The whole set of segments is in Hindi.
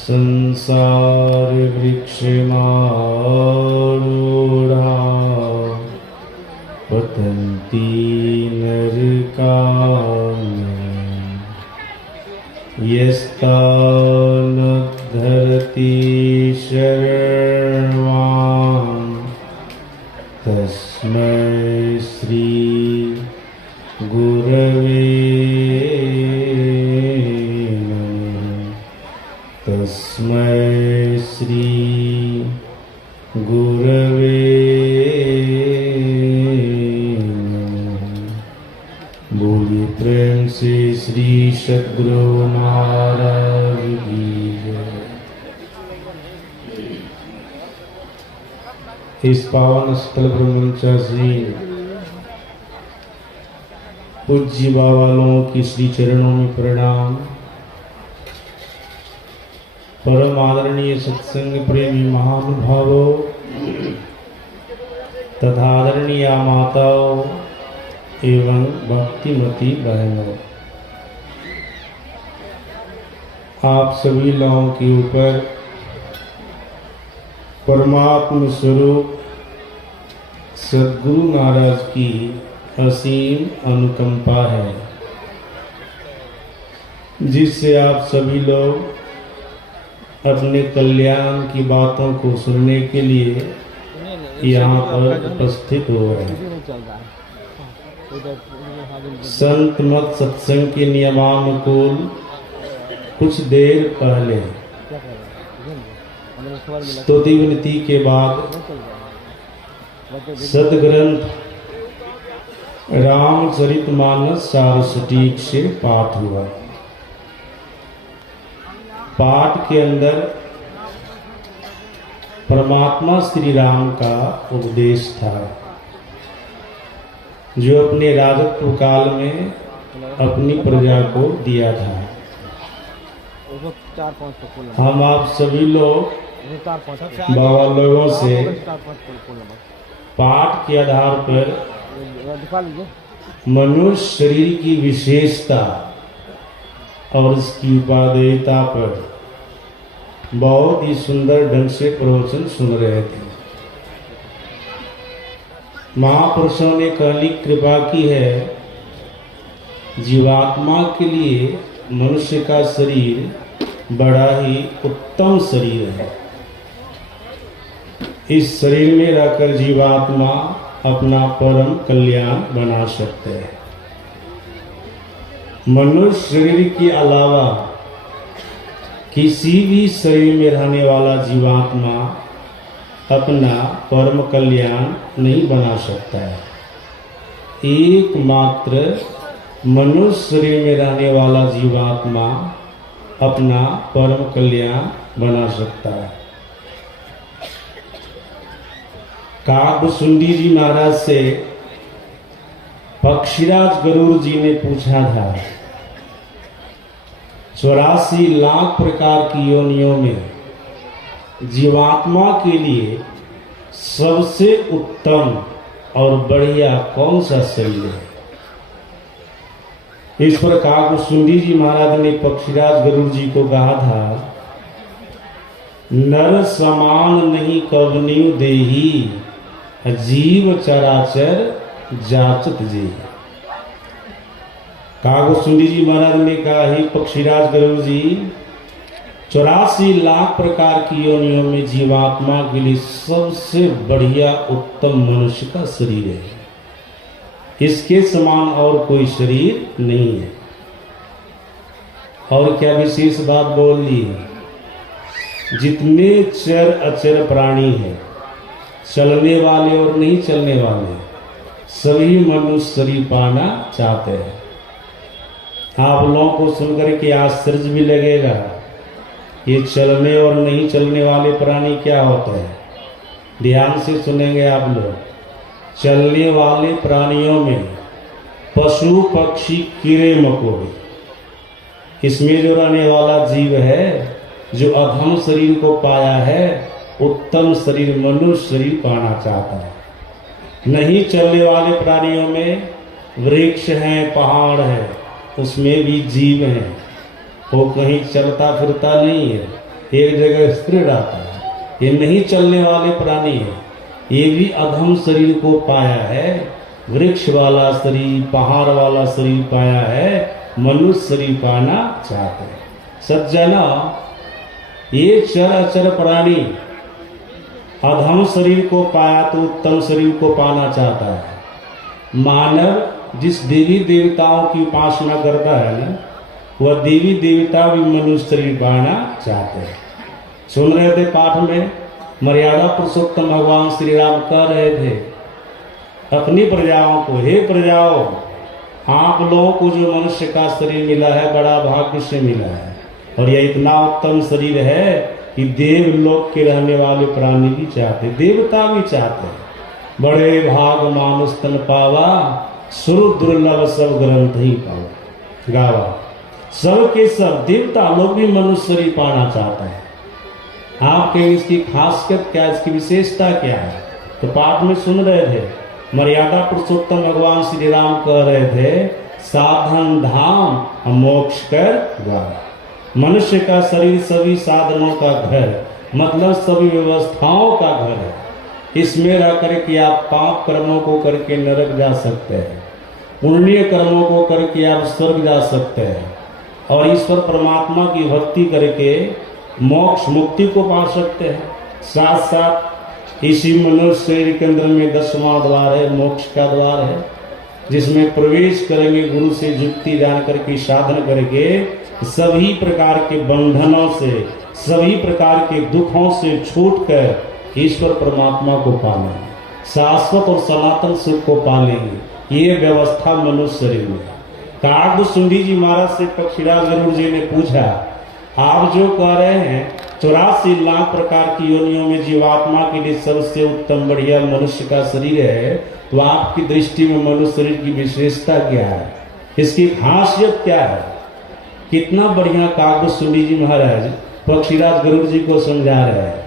संसार वृक्षमारूढ़ा पतन्ति नरकाम्यम् यस्तानुद्धरति शर्वान् तस्मै श्री गुरवे तस्मै श्री गुरवे नमः। बोलिए प्रेम से श्री सद्गुरु महाराज की जय। इस पावन स्थल ब्रह्मचारी पूज्य बाबालों की श्री चरणों में प्रणाम। परम आदरणीय सत्संग प्रेमी महानुभावों तथा आदरणीय माताओं एवं भक्तिमती बहनों, आप सभी लोगों के ऊपर परमात्म स्वरूप सद्गुरु महाराज की असीम अनुकंपा है, जिससे आप सभी लोग अपने कल्याण की बातों को सुनने के लिए यहाँ पर उपस्थित हो रहे हैं। संत मत सत्संग के नियमानुकूल कुछ देर पहले स्तुति विनती के बाद सदग्रंथ रामचरितमानस सारस्वती से पाठ हुआ। पाठ के अंदर परमात्मा श्री राम का उपदेश था, जो अपने राजत्व काल में अपनी प्रजा को दिया था। हम आप सभी लोग बाबा लोगों से पाठ के आधार पर मनुष्य शरीर की विशेषता और इसकी उपादेयता पर बहुत ही सुंदर ढंग से प्रवचन सुन रहे थे। महापुरुषों ने कहली कृपा की है, जीवात्मा के लिए मनुष्य का शरीर बड़ा ही उत्तम शरीर है। इस शरीर में रहकर जीवात्मा अपना परम कल्याण बना सकते हैं। मनुष्य शरीर के अलावा किसी भी शरीर में रहने वाला जीवात्मा अपना परम कल्याण नहीं बना सकता है। एकमात्र मनुष्य शरीर में रहने वाला जीवात्मा अपना परम कल्याण बना सकता है। काकभुसुंडी जी महाराज से पक्षीराज गरुड़ जी ने पूछा था, 84 लाख प्रकार की योनियों में जीवात्मा के लिए सबसे उत्तम और बढ़िया कौन सा शरीर है? इस पर काकभुसुंडी जी महाराज ने पक्षीराज गरुड़ जी को कहा था, नर समान नहीं कवनियु देही, जीव चराचर जाचत जी। काकभुसुंडी जी महाराज ने कहा, ही पक्षीराज गरुड़ जी, 84 लाख प्रकार की योनियों में जीवात्मा के लिए सबसे बढ़िया उत्तम मनुष्य का शरीर है। इसके समान और कोई शरीर नहीं है। और क्या विशेष बात बोल दी, जितने चर अचर प्राणी हैं, चलने वाले और नहीं चलने वाले, सभी मनुष्य शरीर पाना चाहते हैं। आप लोगों को सुनकर के आश्चर्य भी लगेगा, ये चलने और नहीं चलने वाले प्राणी क्या होते हैं। ध्यान से सुनेंगे आप लोग। चलने वाले प्राणियों में पशु पक्षी कीड़े मकोड़े, इसमें जो रहने वाला जीव है, जो अधम शरीर को पाया है, उत्तम शरीर मनुष्य शरीर पाना चाहता है। नहीं चलने वाले प्राणियों में वृक्ष हैं, पहाड़ है, उसमें भी जीव हैं, वो कहीं चलता फिरता नहीं है, एक जगह स्थिर रहता है। ये नहीं चलने वाले प्राणी है, ये भी अधम शरीर को पाया है, वृक्ष वाला शरीर, पहाड़ वाला शरीर पाया है, मनुष्य शरीर पाना चाहते हैं। सज्जना, ये चर अचर प्राणी अधम शरीर को पाया तो उत्तम शरीर को पाना चाहता है। मानव जिस देवी देवताओं की उपासना करता है ना, वह देवी देवता भी मनुष्य शरीर पाना चाहते हैं। सुन रहे थे पाठ में, मर्यादा पुरुषोत्तम भगवान श्री राम कह रहे थे अपनी प्रजाओं को, हे प्रजाओं, आप लोगों को जो मनुष्य का शरीर मिला है बड़ा भाग्य से मिला है, और यह इतना उत्तम शरीर है कि देवलोक के रहने वाले प्राणी भी चाहते, देवता भी चाहते हैं। बड़े भाग मानुष तन पावा, सुर दुर्लभ सब ग्रंथ ही पावा गावा। सब के सब देवता लोग भी मनुष्य शरीर पाना चाहते हैं। आप कहेंगे इसकी खासियत क्या, इसकी विशेषता क्या है? तो पाठ में सुन रहे थे, मर्यादा पुरुषोत्तम भगवान श्री राम कह रहे थे, साधन धाम मोक्ष कर द्वार। मनुष्य का शरीर सभी साधनों का घर, मतलब सभी व्यवस्थाओं का घर है। इसमें रह करके आप पाप कर्मों को करके नरक जा सकते हैं, पुण्य कर्मों को करके आप स्वर्ग जा सकते हैं, और ईश्वर परमात्मा की भक्ति करके मोक्ष मुक्ति को पा सकते हैं। साथ साथ इसी मनुष्य शरीर के अंदर में 10वां द्वार है, मोक्ष का द्वार है, जिसमें प्रवेश करेंगे गुरु से युक्ति जान करके साधन करके सभी प्रकार के बंधनों से, सभी प्रकार के दुखों से छूटकर ईश्वर परमात्मा को पालेंगे, शाश्वत और सनातन सुख को पालेंगे। ये व्यवस्था मनुष्य शरीर में। काकभुसुंडी जी महाराज से पक्षीराज गरुड़ जी ने पूछा, आप जो कह रहे हैं 84 लाख प्रकार की योनियों में जीवात्मा के लिए सबसे उत्तम बढ़िया मनुष्य का शरीर है, तो आपकी दृष्टि में मनुष्य शरीर की विशेषता क्या है, इसकी खासियत क्या है? कितना बढ़िया काकभुसुंडी जी महाराज पक्षीराज गरुड़ जी को समझा रहे हैं।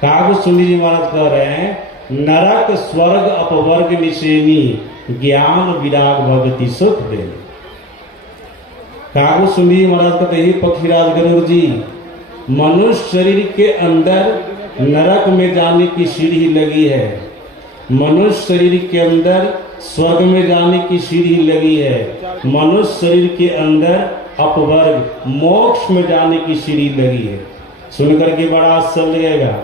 काकभुसुंडी जी महाराज कह रहे हैं, नरक स्वर्ग अपवर्ग निशेनी, ज्ञान विराग भगति सुख दे। काकभुसुंडी महाराज कहते हैं, पक्षीराज गरुड़ जी, मनुष्य शरीर के अंदर नरक में जाने की सीढ़ी लगी है, मनुष्य शरीर के अंदर स्वर्ग में जाने की सीढ़ी लगी है, मनुष्य शरीर के अंदर अपवर्ग मोक्ष में जाने की सीढ़ी लगी है। सुनकर के बड़ा आश्चर्य लगेगा।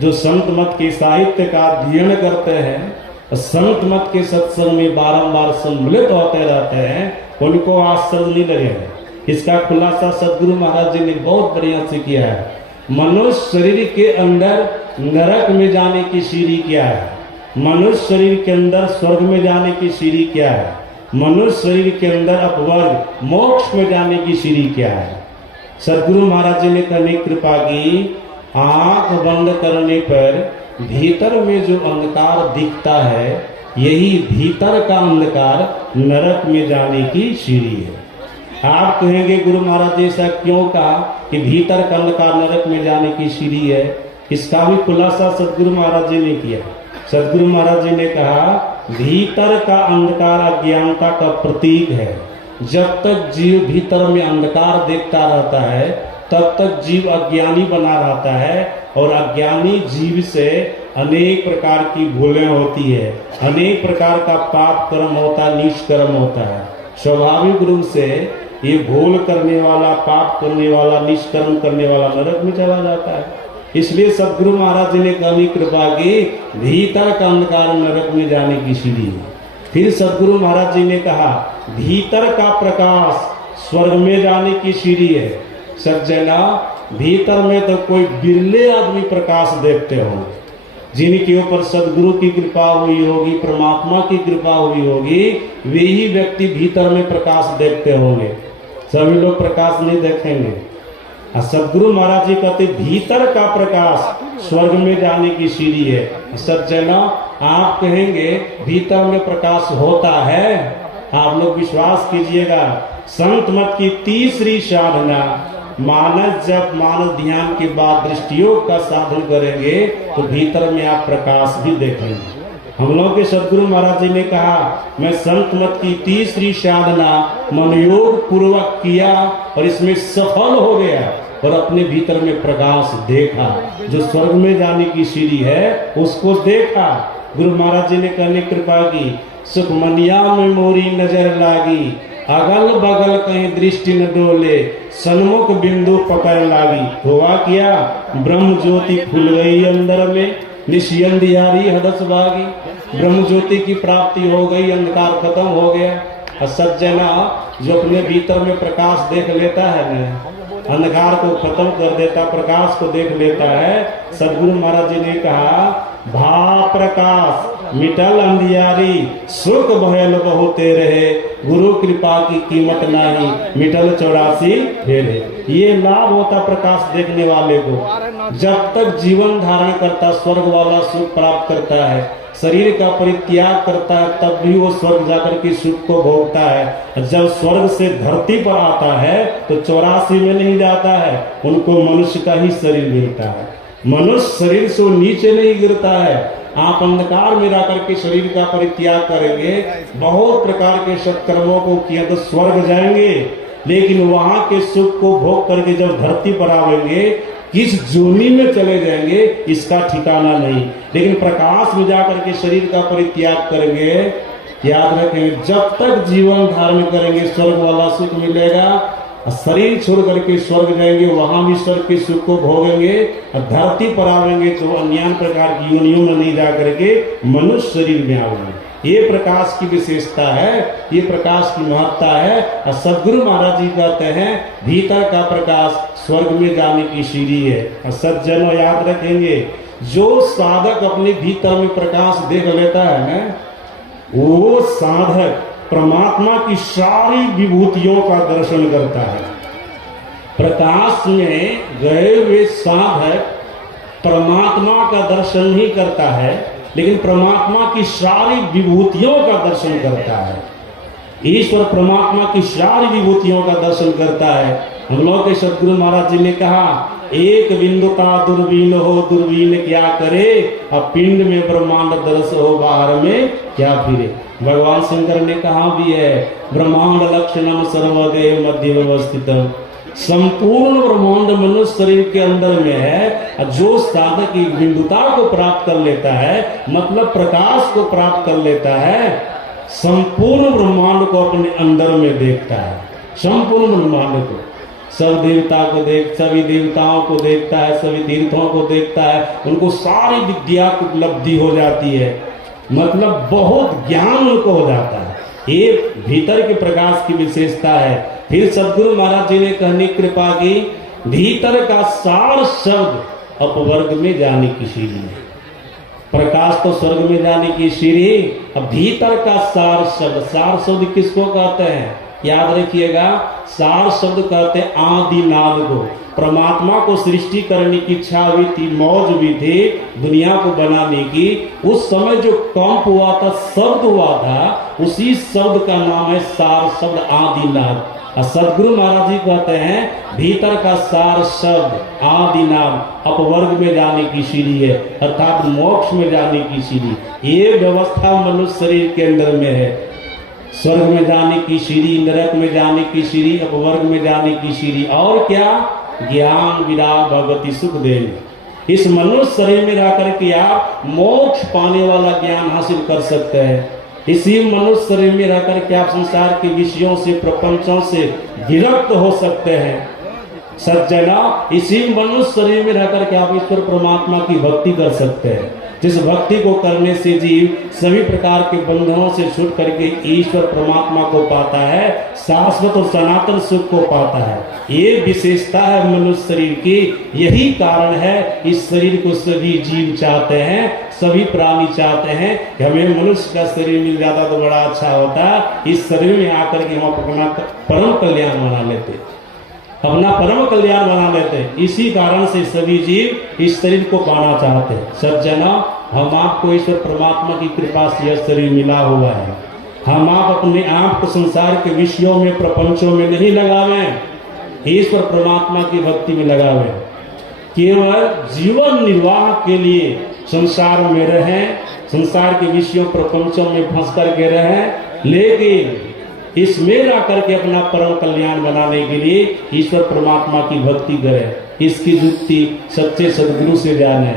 जो संत मत के साहित्य का अध्ययन करते हैं, संत मत के सत्संग में बारंबार सम्मिलित होते रहते हैं, उनको आश्चर्य नहीं लगेगा। इसका खुलासा सदगुरु महाराज जी ने बहुत बढ़िया से किया है। मनुष्य शरीर के अंदर नरक में जाने की सीढ़ी क्या है, मनुष्य शरीर के अंदर स्वर्ग में जाने की सीढ़ी क्या है, मनुष्य शरीर के अंदर अपवर्ग मोक्ष में जाने की सीढ़ी क्या है। सदगुरु महाराज जी ने करने कृपा की, आंख बंद करने पर भीतर में जो अंधकार दिखता है, यही भीतर का अंधकार नरक में जाने की सीढ़ी है। आप कहेंगे गुरु महाराज जी ऐसा क्यों कहा कि भीतर का अंधकार नरक में जाने की सीढ़ी है? इसका भी खुलासा सदगुरु महाराज जी ने किया। सदगुरु महाराज जी ने कहा, भीतर का अंधकार अज्ञानता का प्रतीक है। जब तक जीव भीतर में अंधकार देखता रहता है, तब तक जीव अज्ञानी बना रहता है, और अज्ञानी जीव से अनेक प्रकार की भूलें होती है, अनेक प्रकार का पाप कर्म होता है, नीच कर्म होता है। स्वाभाविक रूप से ये भूल करने वाला, पाप करने वाला, निष्कर्म करने वाला नरक में चला जाता है। इसलिए सदगुरु महाराज जी ने कभी कृपा की, भीतर का अंधकार नरक में जाने की सीढ़ी है। फिर सदगुरु महाराज जी ने कहा, भीतर का प्रकाश स्वर्ग में जाने की सीढ़ी है। सज्जना, भीतर में तो कोई बिरले आदमी प्रकाश देखते होंगे, जिनके ऊपर सदगुरु की कृपा हुई होगी, परमात्मा की कृपा हुई होगी, वे ही व्यक्ति भीतर में प्रकाश देखते होंगे। सभी लोग प्रकाश नहीं देखेंगे। सदगुरु महाराज जी कहते भीतर का प्रकाश स्वर्ग में जाने की सीढ़ी है। सज्जना, आप कहेंगे भीतर में प्रकाश होता है, आप लोग विश्वास कीजिएगा। संत मत की तीसरी साधना, मानस जब मानस ध्यान के बाद दृष्टियोग का साधन करेंगे तो भीतर में आप प्रकाश भी देखेंगे। हम लोग के सदगुरु महाराज जी ने कहा, मैं संत मत की तीसरी साधना मनयोग पूर्वक किया और इसमें सफल हो गया और अपने भीतर में प्रकाश देखा। जो स्वर्ग में जाने की सीढ़ी है उसको देखा। गुरु महाराज जी ने कहने कृपा की, सुखमनिया में मोरी नजर लागी, अगल बगल कहीं दृष्टि न डोले, सन्मुख बिंदु पकड़ लागी। हुआ क्या, ब्रह्म ज्योति खुल गई अंदर में, निशियंदियारी हदस भागी, ब्रह्म ज्योति की प्राप्ति हो गई, अंधकार खत्म हो गया। सज्जना, जो अपने भीतर में प्रकाश देख लेता है ना, अंधकार को खत्म कर देता, प्रकाश को देख लेता है। सदगुरु महाराज जी ने कहा, भा प्रकाश मिटल अंधियारी, सुख भयल बहुते रहे, गुरु कृपा की कीमत नाही, मिटल 84 फेरे। ये लाभ होता प्रकाश देखने वाले को। जब तक जीवन धारण करता, स्वर्ग वाला सुख प्राप्त करता है, शरीर का परित्याग करता है, तब भी वो स्वर्ग जाकर के सुख को भोगता है। जब स्वर्ग से धरती पर आता है तो 84 में नहीं जाता है, उनको मनुष्य का ही शरीर मिलता है। मनुष्य शरीर से नीचे नहीं गिरता है। आप अंधकार में रह करके शरीर का परित्याग करेंगे, बहुत प्रकार के सत्कर्मों को किया तो स्वर्ग जाएंगे, लेकिन वहां के सुख को भोग करके जब धरती पर आवेंगे, किस जोनी में चले जाएंगे इसका ठिकाना नहीं। लेकिन प्रकाश में जाकर के शरीर का परित्याग करेंगे, याद रखें, जब तक जीवन धारण करेंगे स्वर्ग वाला सुख मिलेगा। शरीर छोड़ करके स्वर्ग जाएंगे, वहां भी स्वर्ग के सुख को भोगेंगे। धरती पर आवेंगे तो अन्य प्रकार की योनियों में नहीं जा करके मनुष्य शरीर में आवेंगे। ये प्रकाश की विशेषता है, ये प्रकाश की महत्ता है। सदगुरु महाराज जी कहते हैं, भीतर का प्रकाश स्वर्ग में जाने की सीढ़ी है। सज्जनों, याद रखेंगे, जो साधक अपने भीतर में प्रकाश देख लेता है ना, वो साधक परमात्मा की सारी विभूतियों का दर्शन करता है। प्रकाश में गए हुए साधक परमात्मा का दर्शन नहीं करता है, लेकिन परमात्मा की सारी विभूतियों का दर्शन करता है। ईश्वर परमात्मा की सारी विभूतियों का दर्शन करता है। हम लोग के सदगुरु महाराज जी ने कहा, एक बिंदुता दूरबीन हो, दूरबीन क्या करे, अब पिंड में ब्रह्मांड दर्श हो, बाहर में क्या फिरे। भगवान शंकर ने कहा भी है, ब्रह्मांड लक्षणम सर्वदेव मध्य व्यवस्थितम, संपूर्ण ब्रह्मांड मनुष्य शरीर के अंदर में है। जो साधक की बिंदुता को प्राप्त कर लेता है, मतलब प्रकाश को प्राप्त कर लेता है, संपूर्ण ब्रह्मांड को अपने अंदर में देखता है। संपूर्ण ब्रह्मांड को, सब देवता को सभी देवताओं को देखता है, सभी तीर्थों को देखता है, उनको सारी विद्या की उपलब्धि हो जाती है, मतलब बहुत ज्ञान उनको हो जाता है। ये भीतर के प्रकाश की विशेषता है। फिर सदगुरु महाराज जी ने कहने कृपा की, भीतर का सार शब्द अपवर्ग में जाने की सीढ़ी है। प्रकाश तो स्वर्ग में जाने की सीढ़ी, अब भीतर का सार शब्द, सार शब्द किसको कहते हैं, याद रखिएगा, सार शब्द कहते हैं आदि नाद को। परमात्मा को सृष्टि करने की इच्छा हुई थी, मौज भी थी दुनिया को बनाने की। उस समय जो कंप हुआ था, शब्द हुआ था, उसी शब्द का नाम है सार शब्द आदि नाद। सदगुरु महाराज जी कहते हैं, भीतर का सार शब्द आदि नाद अपवर्ग में जाने की सीढ़ी है, अर्थात मोक्ष में जाने की सीढ़ी। ये व्यवस्था मनुष्य शरीर के अंदर में है। स्वर्ग में जाने की सीढ़ी, नरक में जाने की सीढ़ी, अपवर्ग में जाने की सीढ़ी, और क्या, ज्ञान विराग भगवती सुख देंगे। इस मनुष्य शरीर में रह करके आप मोक्ष पाने वाला ज्ञान हासिल कर सकते हैं। इसी मनुष्य शरीर में रह करके आप संसार के विषयों से, प्रपंचों से विरक्त हो सकते हैं। सज्जना, इसी मनुष्य शरीर में रह करके आप ईश्वर परमात्मा की भक्ति कर सकते हैं। जिस भक्ति को करने से जीव सभी प्रकार के बंधनों से छूट करके ईश्वर परमात्मा को पाता है, शाश्वत और सनातन सुख को पाता है। ये विशेषता है मनुष्य शरीर की। यही कारण है इस शरीर को सभी जीव चाहते हैं, सभी प्राणी चाहते हैं कि हमें मनुष्य का शरीर मिल जाता तो बड़ा अच्छा होता। इस शरीर में आकर के हम अपना परम कल्याण बना लेते, अपना परम कल्याण बना लेते। इसी कारण से सभी जीव इस शरीर को पाना चाहते हैं। सज्जनों, हम आपको ईश्वर परमात्मा की कृपा से यह शरीर मिला हुआ है। हम आप अपने आप को संसार के विषयों में, प्रपंचों में नहीं लगावें, ईश्वर परमात्मा की भक्ति में लगावें। केवल जीवन निर्वाह के लिए संसार में रहें, संसार के विषयों प्रपंचों में फंस करके रहें, लेकिन इसमें ला करके अपना परम कल्याण बनाने के लिए ईश्वर परमात्मा की भक्ति करें। इसकी जुक्ति सच्चे सदगुरु से जाने।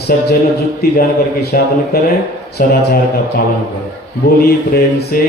सज्जन जुक्ति जान करके साधन करें, सदाचार का पालन करें। बोलिए प्रेम से।